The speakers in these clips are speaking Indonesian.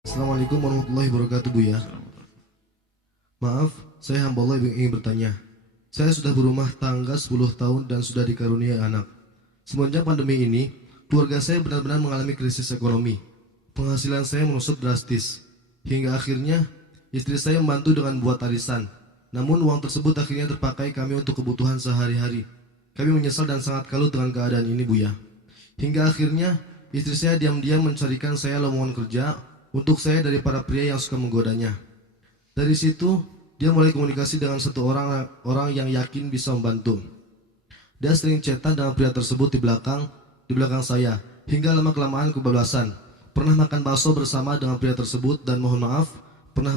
Assalamualaikum warahmatullahi wabarakatuh, Buya. Maaf, saya hamba Allah yang ingin bertanya. Saya sudah berumah tangga 10 tahun dan sudah dikaruniai anak. Semenjak pandemi ini, keluarga saya benar-benar mengalami krisis ekonomi. Penghasilan saya merosot drastis. Hingga akhirnya, istri saya membantu dengan buat arisan. Namun uang tersebut akhirnya terpakai kami untuk kebutuhan sehari-hari. Kami menyesal dan sangat kalut dengan keadaan ini, Buya. Hingga akhirnya, istri saya diam-diam mencarikan saya lowongan kerja untuk saya dari para pria yang suka menggodanya. Dari situ, dia mulai komunikasi dengan satu orang yang yakin bisa membantu. Dia sering chatan dengan pria tersebut di belakang saya, hingga lama-kelamaan kebablasan. Pernah makan bakso bersama dengan pria tersebut dan mohon maaf, pernah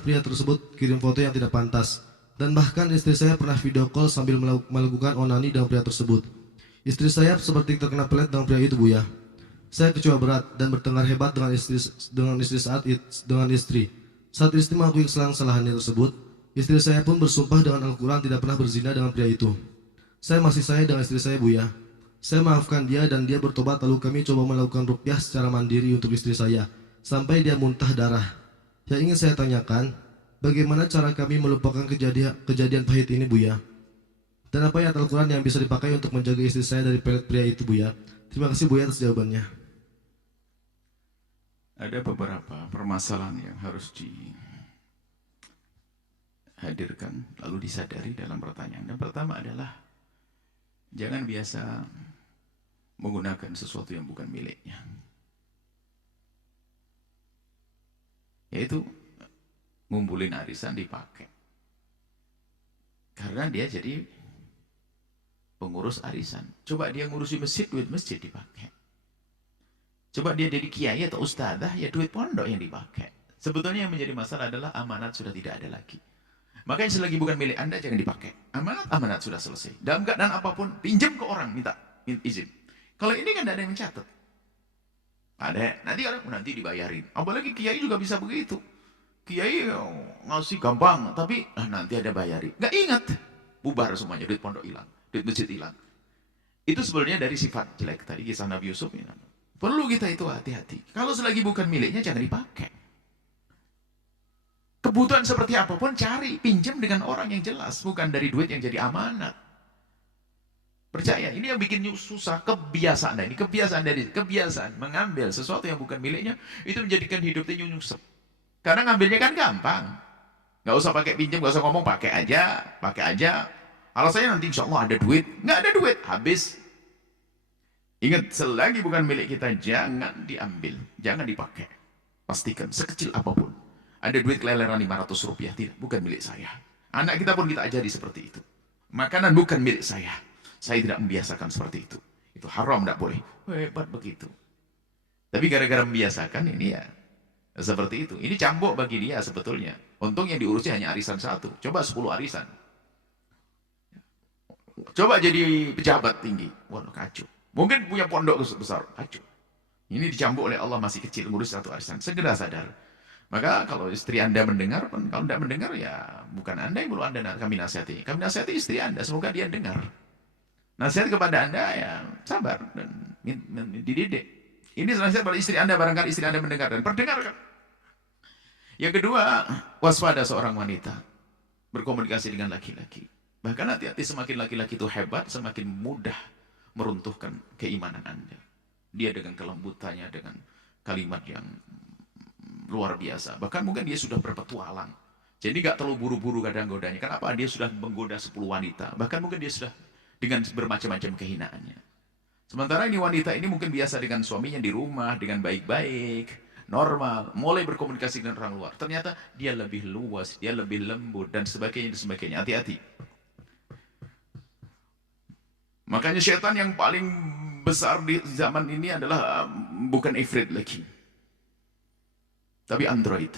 pria tersebut kirim foto yang tidak pantas. Dan bahkan istri saya pernah video call sambil melakukan onani dengan pria tersebut. Istri saya seperti terkena pelet dengan pria itu, Buya. Saya kecewa berat dan bertengkar hebat dengan istri. Saat istri mengakui kesalahan-kesalahannya tersebut, istri saya pun bersumpah dengan Al-Quran tidak pernah berzina dengan pria itu. Saya masih sayang dengan istri saya, Buya. Saya maafkan dia dan dia bertobat, lalu kami coba melakukan ruqyah secara mandiri untuk istri saya sampai dia muntah darah. Yang ingin saya tanyakan, bagaimana cara kami melupakan kejadian pahit ini, Buya? Dan apa ayat Al-Quran yang bisa dipakai untuk menjaga istri saya dari pelet pria itu, Buya? Terima kasih, Buya, atas jawabannya. Ada beberapa permasalahan yang harus dihadirkan lalu disadari dalam pertanyaan. Yang pertama adalah jangan biasa menggunakan sesuatu yang bukan miliknya. Yaitu ngumpulin arisan dipakai. Karena dia jadi pengurus arisan. Coba dia ngurusi masjid, duit masjid dipakai. Coba dia jadi kiai atau ustadzah, ya duit pondok yang dipakai. Sebetulnya yang menjadi masalah adalah amanat sudah tidak ada lagi. Makanya selagi bukan milik Anda jangan dipakai. Amanat sudah selesai. Dalam keadaan apapun, pinjam ke orang, minta izin. Kalau ini kan tidak ada yang mencatat. Ada, nanti dibayarin. Apalagi kiai juga bisa begitu. Kiai ngasih gampang, tapi nanti ada bayarin. Nggak ingat. Bubar semuanya, duit pondok hilang, duit masjid hilang. Itu sebenarnya dari sifat jelek tadi, kisah Nabi Yusuf ini. Perlu kita itu hati-hati. Kalau selagi bukan miliknya jangan dipakai. Kebutuhan seperti apapun cari, pinjam dengan orang yang jelas, bukan dari duit yang jadi amanat. Percaya, ini yang bikin susah kebiasaan. Nah, ini kebiasaan mengambil sesuatu yang bukan miliknya itu menjadikan hidupnya nyunyuk. Karena ngambilnya kan gampang. Nggak usah pakai pinjam, nggak usah ngomong, pakai aja. Alasannya nanti insya Allah ada duit, nggak ada duit, habis. Ingat, selagi bukan milik kita, jangan diambil, jangan dipakai. Pastikan, sekecil apapun. Ada duit keleleran 500 rupiah, tidak, bukan milik saya. Anak kita pun kita ajari seperti itu. Makanan bukan milik saya. Saya tidak membiasakan seperti itu. Itu haram, tidak boleh. Hebat begitu. Tapi gara-gara membiasakan ini ya, seperti itu. Ini cambuk bagi dia sebetulnya. Untung yang diurusi hanya arisan satu. Coba 10 arisan. Coba jadi pejabat tinggi. Waduh, kacau. Mungkin punya pondok besar, kacau. Ini dicambuk oleh Allah masih kecil, ngurus satu arisan. Segera sadar. Maka kalau istri Anda mendengar, kalau tidak mendengar ya bukan Anda yang perlu kami nasihati. Kami nasihati istri Anda, semoga dia dengar. Nasihat kepada Anda ya sabar dan dididik. Ini nasihat pada istri Anda, barangkali istri Anda mendengar dan perdengarkan. Yang kedua, waspada seorang wanita berkomunikasi dengan laki-laki. Bahkan hati-hati, semakin laki-laki itu hebat, semakin mudah meruntuhkan keimanan Anda. Dia dengan kelembutannya, dengan kalimat yang luar biasa. Bahkan mungkin dia sudah berpetualang. Jadi gak terlalu buru-buru kadang-godanya. Kenapa? Dia sudah menggoda 10 wanita. Bahkan mungkin dia sudah dengan bermacam-macam kehinaannya. Sementara ini wanita ini mungkin biasa dengan suaminya di rumah, dengan baik-baik, normal, mulai berkomunikasi dengan orang luar. Ternyata dia lebih luas, dia lebih lembut, dan sebagainya. Hati-hati. Makanya syaitan yang paling besar di zaman ini adalah bukan ifrit lagi, tapi android.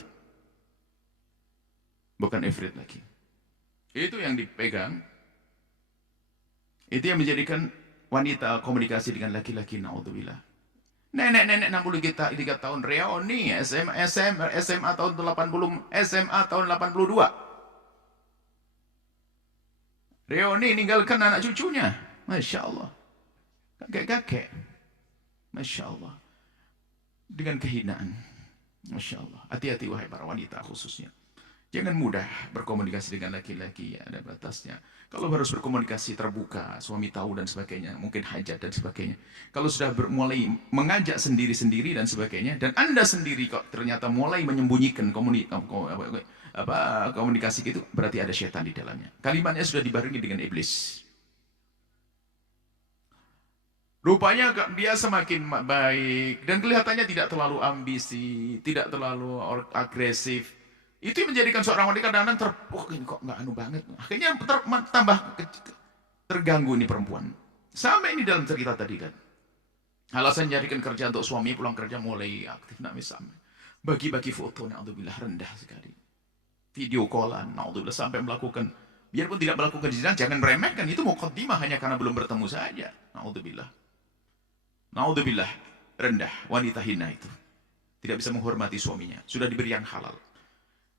Bukan ifrit lagi. Itu yang dipegang. Itu yang menjadikan wanita komunikasi dengan laki-laki, naudzubillah. Nenek-nenek 63 tahun reuni SMA tahun 80, SMA tahun 82. Reuni ninggalkan anak cucunya. Masya Allah. Kakek-kakek. Masya Allah. Dengan kehinaan. Masya Allah. Hati-hati wahai para wanita khususnya. Jangan mudah berkomunikasi dengan laki-laki, ya, ada batasnya. Kalau harus berkomunikasi terbuka, suami tahu dan sebagainya, mungkin hajat dan sebagainya. Kalau sudah mulai mengajak sendiri-sendiri dan sebagainya, dan Anda sendiri kok ternyata mulai menyembunyikan komunikasi gitu, berarti ada syaitan di dalamnya. Kalimatnya sudah dibarengi dengan iblis. Rupanya dia semakin baik dan kelihatannya tidak terlalu ambisi, tidak terlalu agresif. Itu yang menjadikan seorang wanita kadang-kadang ini kok nggak anu banget. Akhirnya tambah terganggu ini perempuan. Sama ini dalam cerita tadi kan. Alasan jadikan kerja untuk suami, pulang kerja mulai aktif, nak misalnya. Bagi-bagi foto, na'udzubillah, rendah sekali. Video callan, na'udzubillah, sampai melakukan, biarpun tidak melakukan zina, jangan meremehkan. Itu muqaddimah hanya karena belum bertemu saja. Na'udzubillah. Na'udzubillah, rendah, wanita hina itu. Tidak bisa menghormati suaminya. Sudah diberi yang halal.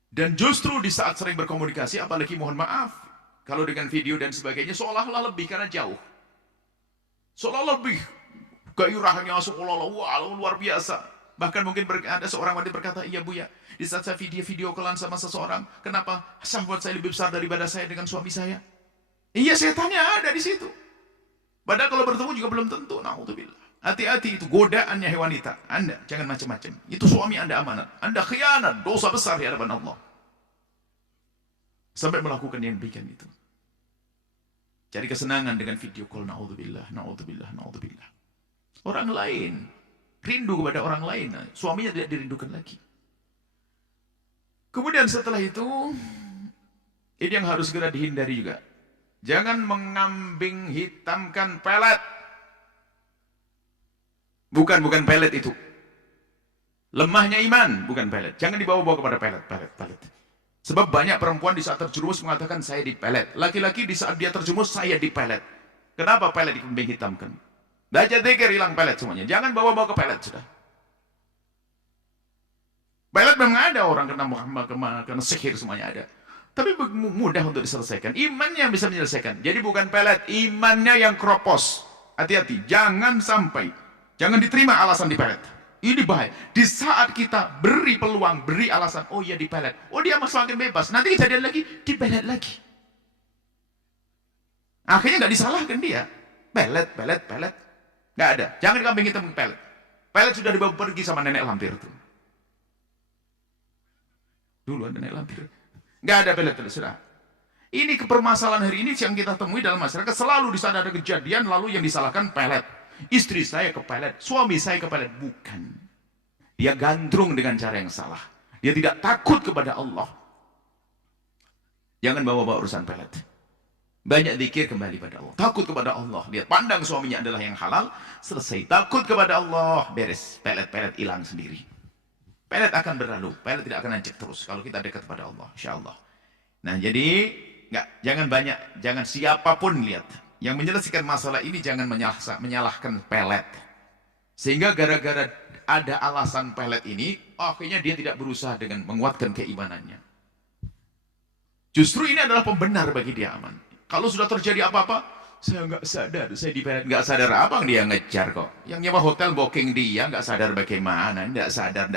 Dan justru di saat sering berkomunikasi, apalagi mohon maaf, kalau dengan video dan sebagainya, seolah-olah lebih karena jauh. Seolah lebih gairahnya, seolah-olah wah, luar biasa. Bahkan mungkin ada seorang wanita berkata, iya bu ya, di saat saya video callan sama seseorang, kenapa syahwat saya lebih besar daripada saya dengan suami saya? Iya, setannya ada di situ. Padahal kalau bertemu juga belum tentu. Na'udzubillah. Hati-hati, itu godaannya wanita. Anda jangan macam-macam. Itu suami Anda amanat. Anda khianat, dosa besar di hadapan Allah. Sampai melakukan yang demikian itu. Cari kesenangan dengan video call. Na'udzubillah, na'udzubillah, na'udzubillah. Orang lain rindu kepada orang lain, suaminya tidak dirindukan lagi. Kemudian setelah itu, ini yang harus segera dihindari juga. Jangan mengambing hitamkan pelet. Bukan pelet itu. Lemahnya iman, bukan pelet. Jangan dibawa-bawa kepada pelet. Sebab banyak perempuan di saat terjerumus mengatakan saya dipelet. Laki-laki di saat dia terjerumus saya dipelet. Kenapa pelet dikambing hitamkan? Belajar dzikir, hilang pelet semuanya. Jangan bawa-bawa ke pelet sudah. Pelet memang ada orang kena sihir semuanya ada. Tapi mudah untuk diselesaikan. Imannya yang bisa menyelesaikan. Jadi bukan pelet, imannya yang keropos. Hati-hati, jangan sampai. Jangan diterima alasan dipelet. Ini bahaya. Di saat kita beri peluang, beri alasan, oh iya dipelet. Oh dia makin bebas. Nanti kejadian lagi, dipelet lagi. Akhirnya nggak disalahkan dia. Pelet. Nggak ada. Jangan kambing hitam pelet. Pelet sudah dibawa pergi sama nenek lampir itu. Dulu ada nenek lampir. Nggak ada pelet sudah. Ini kepermasalahan hari ini yang kita temui dalam masyarakat. Selalu di saat ada kejadian, lalu yang disalahkan pelet. Istri saya kepelet, suami saya kepelet. Bukan. Dia gandrung dengan cara yang salah. Dia tidak takut kepada Allah. Jangan bawa-bawa urusan pelet. Banyak zikir kembali pada Allah. Takut kepada Allah. Lihat, pandang suaminya adalah yang halal. Selesai. Takut kepada Allah. Beres. Pelet hilang sendiri. Pelet akan berlalu. Pelet tidak akan nancep terus. Kalau kita dekat kepada Allah. Insya Allah. Nah jadi, jangan siapapun lihat. Yang menyelesaikan masalah ini jangan menyalahkan pelet. Sehingga gara-gara ada alasan pelet ini, akhirnya dia tidak berusaha dengan menguatkan keimanannya. Justru ini adalah pembenar bagi dia aman. Kalau sudah terjadi apa-apa, saya nggak sadar, saya dipelet. Nggak sadar apa dia ngejar kok. Yang nyewa hotel booking dia, nggak sadar bagaimana. Nggak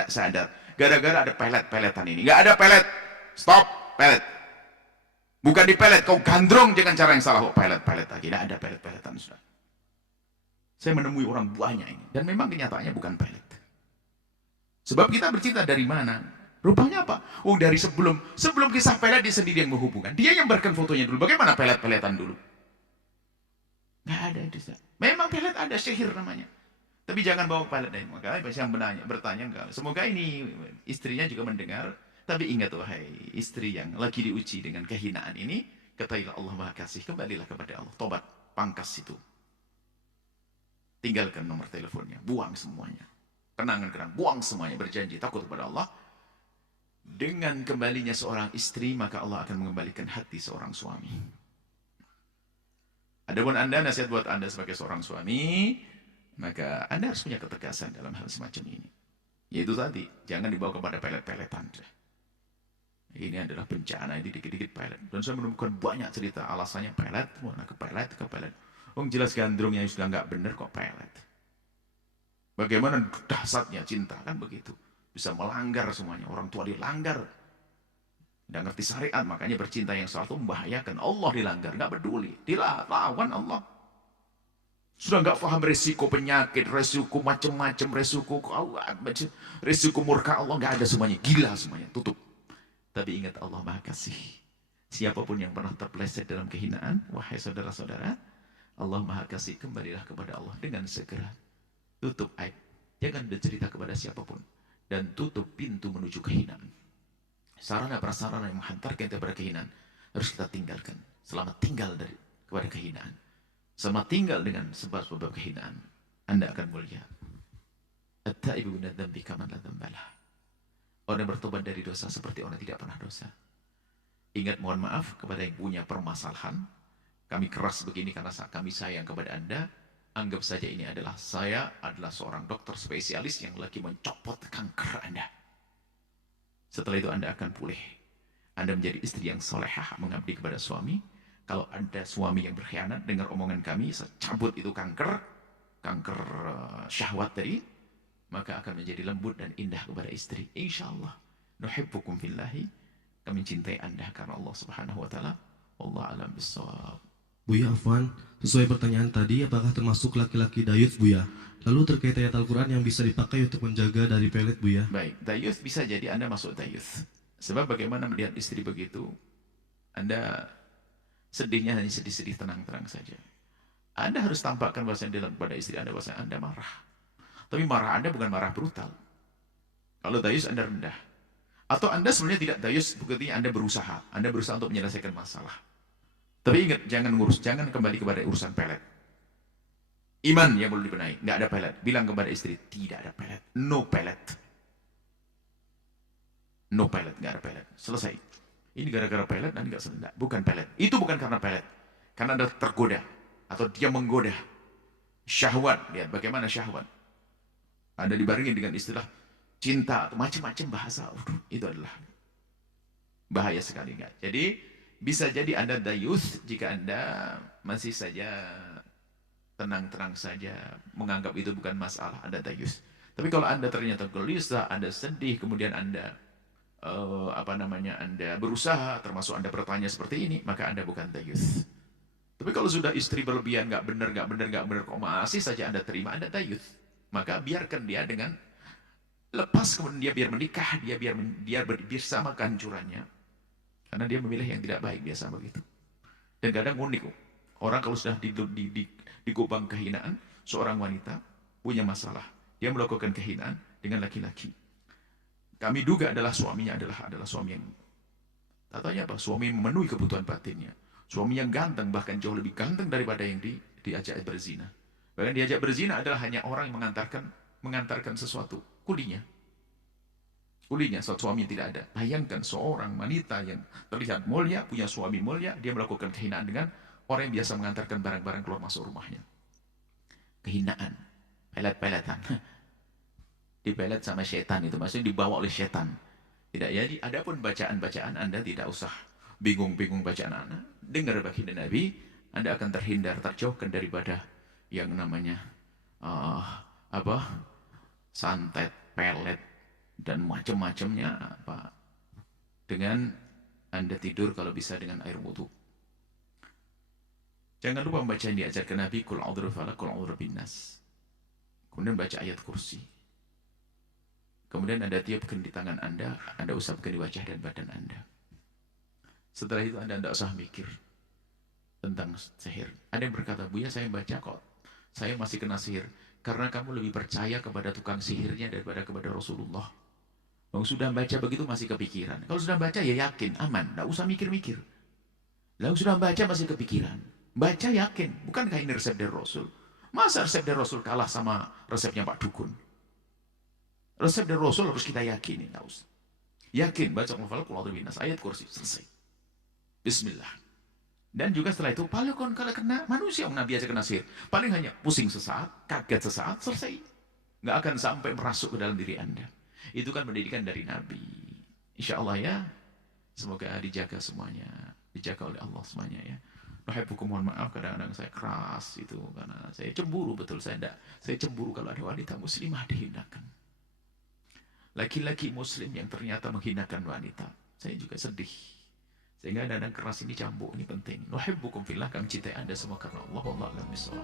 sadar. Gara-gara ada pelet-peletan ini. Nggak ada pelet. Stop, pelet. Bukan dipelet, kau gandrung dengan cara yang salah. Oh, pelet lagi. Tidak ada pelet-peletan sudah. Saya menemui orang banyak ini. Dan memang kenyataannya bukan pelet. Sebab kita bercinta dari mana? Rupanya apa? Oh, dari sebelum kisah pelet dia sendiri yang menghubungkan. Dia yang berikan fotonya dulu. Bagaimana pelet-peletan dulu? Nggak ada itu. Memang pelet ada, sihir namanya. Tapi jangan bawa pelet dari makanya yang bertanya enggak. Semoga ini istrinya juga mendengar. Tapi ingat wahai istri yang lagi diuji dengan kehinaan ini, ketahuilah Allah Maha Kasih, kembalilah kepada Allah. Tobat, pangkas itu. Tinggalkan nomor teleponnya, buang semuanya. Kenangan-kenangan, buang semuanya, berjanji takut kepada Allah. Dengan kembalinya seorang istri, maka Allah akan mengembalikan hati seorang suami. Adapun Anda, nasihat buat Anda sebagai seorang suami, maka Anda harus punya ketegasan dalam hal semacam ini. Yaitu tadi, jangan dibawa kepada pelet-peletan. Ini adalah bencana, ini dikit-dikit pelet. Dan saya menemukan banyak cerita alasannya pelet, mana ke pelet. Jelas gandrungnya sudah nggak benar kok pelet. Bagaimana dahsyatnya cinta kan begitu. bisa melanggar semuanya. Orang tua dilanggar. Tidak ngerti syariat, makanya bercinta yang salah itu membahayakan. Allah dilanggar, nggak peduli. Dilawan Allah. Sudah nggak paham resiko penyakit, resiko macam-macam, resiko murka Allah, nggak ada semuanya. Gila semuanya, tutup. Tapi ingat Allah Maha Kasih. Siapapun yang pernah terpeleset dalam kehinaan, wahai saudara-saudara, Allah Maha Kasih, kembalilah kepada Allah dengan segera. Tutup aib. Jangan bercerita kepada siapapun. Dan tutup pintu menuju kehinaan. Sarana-prasarana yang menghantarkan kita kepada kehinaan harus kita tinggalkan. Selama tinggal kepada kehinaan. Selama tinggal dengan sebab-sebab kehinaan, Anda akan mulia. At-taibu minadz-dzambi kaman la dzambalah. Orang yang bertobat dari dosa seperti orang yang tidak pernah dosa. Ingat, mohon maaf kepada yang punya permasalahan. Kami keras begini karena kami sayang kepada Anda. Anggap saja ini adalah saya adalah seorang dokter spesialis yang lagi mencopot kanker Anda. Setelah itu Anda akan pulih. Anda menjadi istri yang solehah, mengabdi kepada suami. Kalau ada suami yang berkhianat, dengar omongan kami, saya cabut itu kanker syahwat tadi, maka akan menjadi lembut dan indah kepada istri. Insyaallah. Nuhibbukum fillahi. Kami cintai Anda karena Allah Subhanahu wa taala. Wallahu a'lam bissawab. Buya Afwan, sesuai pertanyaan tadi, apakah termasuk laki-laki dayuth Buya? Lalu terkait ayat Al-Quran yang bisa dipakai untuk menjaga dari pelet Buya? Baik, dayuth bisa jadi Anda masuk dayuth. Sebab bagaimana melihat istri begitu, Anda sedihnya hanya sedih-sedih tenang-tenang saja. Anda harus tampakkan bahwasanya dalam pada istri Anda bahwasanya Anda marah. Tapi marah Anda bukan marah brutal. Kalau dayuth Anda rendah. Atau Anda sebenarnya tidak dayuth, buktinya Anda berusaha untuk menyelesaikan masalah. Tapi ingat, jangan kembali kepada urusan pelet. Iman yang perlu dibenahi, nggak ada pelet. Bilang kepada istri, tidak ada pelet, no pelet, nggak ada pelet. Selesai. Ini gara-gara pelet, nanti nggak selesai. Bukan pelet. Itu bukan karena pelet, karena Anda tergoda atau dia menggoda. Syahwat, lihat bagaimana syahwat. Anda dibarengi dengan istilah cinta atau macam-macam bahasa. Itu adalah bahaya sekali, nggak? Jadi bisa jadi Anda dayuth jika Anda masih saja tenang-tenang saja, menganggap itu bukan masalah, Anda dayuth. Tapi kalau Anda ternyata gelisah, Anda sedih, kemudian Anda Anda berusaha, termasuk Anda bertanya seperti ini, maka Anda bukan dayuth. Tapi kalau sudah istri berlebihan, nggak benar, kok masih saja Anda terima, Anda dayuth. Maka biarkan dia dengan lepas, kemudian dia biar menikah, dia biar bersama kehancurannya. Karena dia memilih yang tidak baik, biasa begitu. Dan kadang unik, orang kalau sudah digobang kehinaan, seorang wanita punya masalah. Dia melakukan kehinaan dengan laki-laki. Kami duga adalah suaminya adalah suami yang, katanya apa? Suami yang memenuhi kebutuhan batinnya. Suami yang ganteng, bahkan jauh lebih ganteng daripada yang diajak berzina. Bahkan diajak berzina adalah hanya orang yang mengantarkan sesuatu, kulinya, suami yang tidak ada. Bayangkan seorang wanita yang terlihat mulia, punya suami mulia, dia melakukan kehinaan dengan orang yang biasa mengantarkan barang-barang keluar masuk rumahnya. Kehinaan, pelet-peletan, dipelet sama setan, itu maksudnya dibawa oleh setan. Tidak ya, adapun bacaan-bacaan Anda tidak usah bingung-bingung bacaan Anda. Dengar baginda Nabi, Anda akan terjauhkan daripada yang namanya santet, pelet, dan macam-macamnya dengan Anda tidur kalau bisa dengan air wudhu. Jangan lupa membaca yang diajarkan Nabi, Qul a'udzu birabbil falaq, Qul a'udzu birabbin nas. Kemudian baca ayat kursi. Kemudian Anda tiupkan di tangan Anda usapkan di wajah dan badan Anda. Setelah itu Anda tidak usah mikir tentang sihir. Ada yang berkata, Buya saya baca kok, saya masih kena sihir. Karena kamu lebih percaya kepada tukang sihirnya daripada kepada Rasulullah. Kalau sudah baca begitu masih kepikiran. Kalau sudah baca ya yakin, aman, tidak usah mikir-mikir. Lalu sudah baca masih kepikiran. Baca yakin, bukankah ini resep dari Rasul? Masa resep dari Rasul kalah sama resepnya Pak Dukun? Resep dari Rasul harus kita yakini, tidak usah. Yakin, baca Qul a'udzu binas, ayat kursi, selesai. Bismillah. Dan juga setelah itu, kalau kena manusia, Nabi aja kena sihir. Paling hanya pusing sesaat, kaget sesaat, selesai. Nggak akan sampai merasuk ke dalam diri Anda. Itu kan pendidikan dari Nabi. Insya Allah ya. Semoga dijaga semuanya. Dijaga oleh Allah semuanya ya. Nuhibbukum, mohon maaf kadang-kadang saya keras itu. Karena saya cemburu, betul saya cemburu kalau ada wanita muslimah dihinakan. laki-laki muslim yang ternyata menghinakan wanita. Saya juga sedih. Sehingga kadang keras ini cambuk, ini penting. Nuhibbukum fillah, kami cintai Anda semua karena Allah. Wallahu a'lam bishawab.